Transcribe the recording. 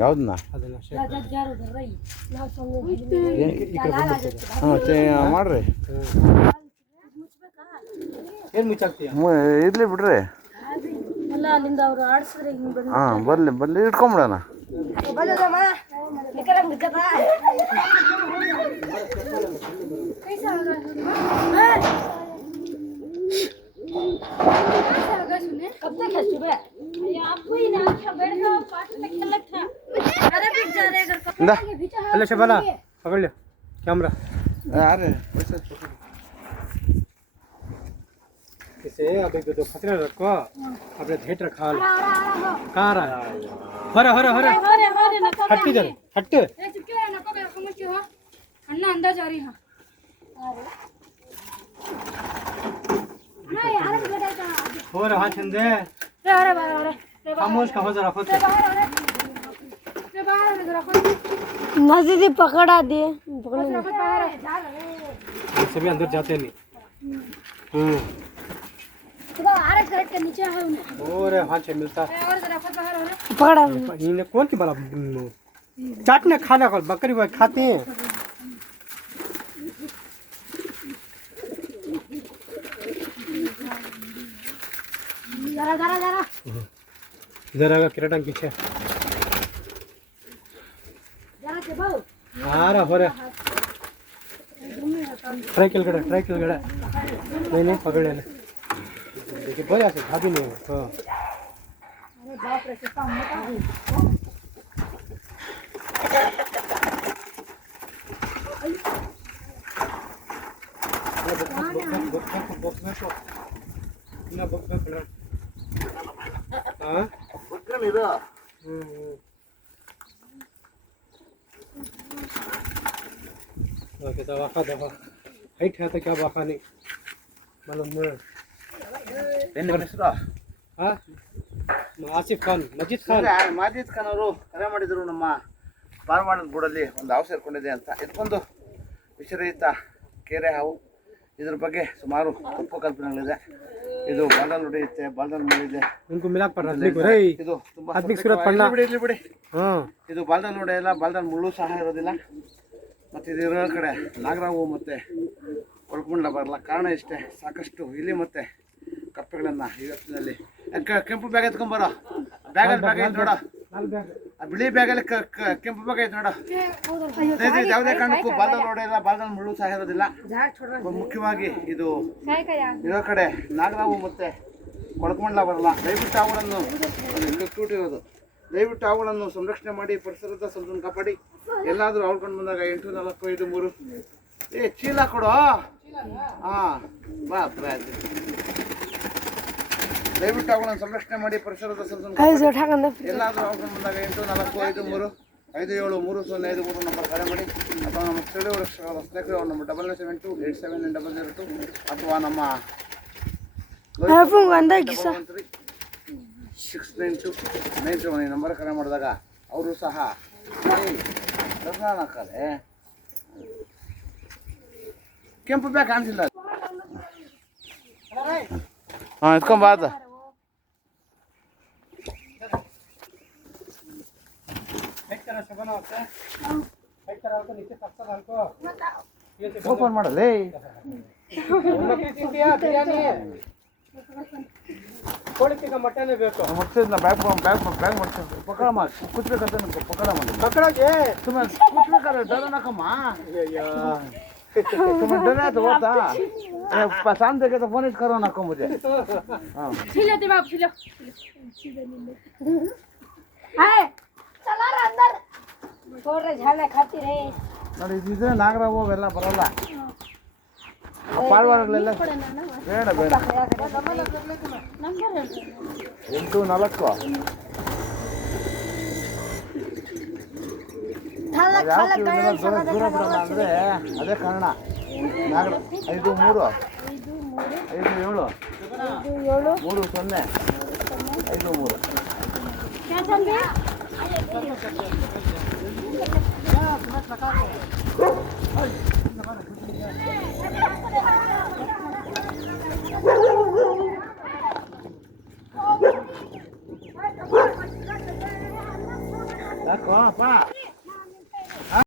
ಯಾವ್ದನ್ನ ಹಾಂ ಮಾಡ್ರಿ ಏನು ಮುಚ್ಚಾಕ್ತೀಯ ಇರ್ಲಿ ಬಿಡ್ರಿ ಹಾಂ ಬರ್ಲಿ ಇಟ್ಕೊಂಬಿಡೋಣ कब तक है सुबह आपको ही ना अच्छा बैठ जाओ पास में खेलना था अरे बिक जा रहे अगर अल्ले शबाना पकड़ ले कैमरा अरे इसे अभी तो खतरे रखो अपने धेट रखा कहाँ रहा हरे हरे हरे हट इधर हट ए चुपके रहो नको के समझ हो अन्ना अंदाज आ रही हां हां यार बेटा का हो रहा छंदे अरे खामोश का हो जरा खुद नजदीक पकड़ा दिए सभी अंदर जाते नहीं के नीचे है और हाथ से मिलता पकड़ा इन्हें कौन की बाला चाटने खाना को बकरी वो खाते हैं जरा इधर आगा किराटन पीछे जरा के बाऊ आ रहा हो रहा ट्राई किल गड़ा नहीं पकड़ लेना देखिए बढ़िया से भाभी नहीं हाँ अरे बाप रे कितना मोटा है बॉक्स में शो ना बॉक्स में पड़ा हाँ बक्कन इधर ओके तो वाका दफा हाइट है तो क्या वाका नहीं मालूम है हाँ ಆಸಿಫ್ ಖಾನ್ ಮಜಿದ್ ಖಾನ್ ಅವರು ಕರೆ ಮಾಡಿದ್ರು ನಮ್ಮ ಪಾರ್ವಾಡದ ಬುಡಲ್ಲಿ ಒಂದು ಹಾವು ಸೇರ್ಕೊಂಡಿದೆ ಅಂತ ಇದಕ್ಕೊಂದು ವಿಷರಹಿತ ಕೆರೆ ಹಾವು ಇದ್ರ ಬಗ್ಗೆ ಸುಮಾರು ತಪ್ಪು ಕಲ್ಪನೆಗಳಿದೆ ಇದು ಬಾಲ್ದಲ್ಲಿ ಹೊಡೆಯುತ್ತೆ ಬಾಲ್ದಲ್ಲಿ ಮುಳಿದೆ ಇದು ತುಂಬಾ ಬಿಡಿ ಇದು ಬಾಲ್ದಲ್ಲಿ ಹೊಡೆಯಲ್ಲ ಬಾಲ್ದಲ್ಲಿ ಮುಳ್ಳು ಸಹ ಇರೋದಿಲ್ಲ ಮತ್ತು ಇದು ಇರೋ ಕಡೆ ನಾಗರಾವು ಮತ್ತು ಕೊಳ್ಕೊಂಡ ಬರಲ್ಲ ಕಾರಣ ಇಷ್ಟೇ ಸಾಕಷ್ಟು ಇಲ್ಲಿ ಮತ್ತೆ ಕಪ್ಪೆಗಳನ್ನು ಈ ಹೊತ್ತಿನಲ್ಲಿ ಕೆಂಪು ಬ್ಯಾಗ್ ಎತ್ಕೊಂಬರೋ ಬ್ಯಾಗಲ್ಲಿ ಬ್ಯಾಗ್ ಐತೆ ನೋಡ ಬಿಳಿ ಬ್ಯಾಗಲ್ಲಿ ಕೆಂಪು ಬ್ಯಾಗ್ ಐತೆ ನೋಡ ಯಾವುದೇ ಕಾರಣಕ್ಕೂ ಬಾಲ್ದಲ್ಲಿ ಹೊಡೆಯಲ್ಲ ಬಾಲ್ದಲ್ಲಿ ಮುಳ್ಳು ಸಹ ಇರೋದಿಲ್ಲ ಮುಖ್ಯವಾಗಿ ಇದು ಇರೋ ಕಡೆ ನಾಗರಾವು ಮತ್ತೆ ಕೊಳ್ಕೊಂಡ್ಲ ಬರಲ್ಲ ದಯವಿಟ್ಟು ಅವುಗಳನ್ನು ಕ್ಯೂಟ್ ಇರೋದು ದಯವಿಟ್ಟು ಅವುಗಳನ್ನು ಸಂರಕ್ಷಣೆ ಮಾಡಿ ಪರಿಸರದ ಸಮತೋಲನ ಕಾಪಾಡಿ ಎಲ್ಲಾದರೂ ಆಳ್ಕೊಂಡು ಬಂದಾಗ 8 4 5 3 ಚೀಲ ಕೊಡು ಹಾಂ ಬಾ ದಯವಿಟ್ಟು ಅವುಗಳನ್ನು ಸಂರಕ್ಷಣೆ ಮಾಡಿ ಪರಿಸರದ ಸಮತೋಲನ ಎಲ್ಲಾದರೂ ಆಳ್ಕೊಂಡು ಬಂದಾಗ 8 4 5 3 5 7 3 0 5 3 ನಂಬರ್ ಕರೆ ಮಾಡಿ ಅಥವಾ ನಮ್ಮ ಸ್ಥಳೀಯ ವೃಕ್ಷಗಳ ಸ್ನೇಹಿತರು ನಂಬರ್ 9972879002 ಅಥವಾ ನಮ್ಮ 692 ಈ ನಂಬರ್ ಕರೆ ಮಾಡಿದಾಗ ಅವರು ಸಹ ಹಾಕಲೆ ಕೆಂಪು ಬ್ಯಾಗ್ ಕಾಣಿಸಿಲ್ಲ ಹಾಂ ಎತ್ಕೊಂಬಾದ ಓಪನ್ ಮಾಡಲೇ ಮಟನ್ ಬೇಕು ಮಟ್ಸಿದ್ನ ಬ್ಯಾಗ್ ಮಾಡ್ತೀನಿ ಪಕಡ ಮಾಡಿ ಕುಚ್ಬೇಕಂತ ಪಕಡ ಮಾಡಿ ಪಕಡಕ್ಕೆ ಸುಮ್ಮನೆ ಕುಚ್ಬೇಕಾದ್ರೆ ಡರನಕಮ್ಮ तुम्हें डर है तो होता पसंद है तो फोन करो ना को मुझे हां छिलते बाप छिलो हाय चला रे अंदर छोड़ रे झाले खाती रे ನೋಡಿ ಇದ್ರೆ ನಾಗರಾವು ಅವೆಲ್ಲ ಬರಲ್ಲ ಪಾಳ್ವಾರಗಳೆಲ್ಲ ಬೇಡ ಬೇಡ 8 4 ದೂರ ಬಿಡಲ್ಲ ಅಂದರೆ ಅದೇ ಕಾರಣ ನಾಗರ 5 3 5 7 3 0 5 3 ಯಾಕೋ ಅಪ್ಪ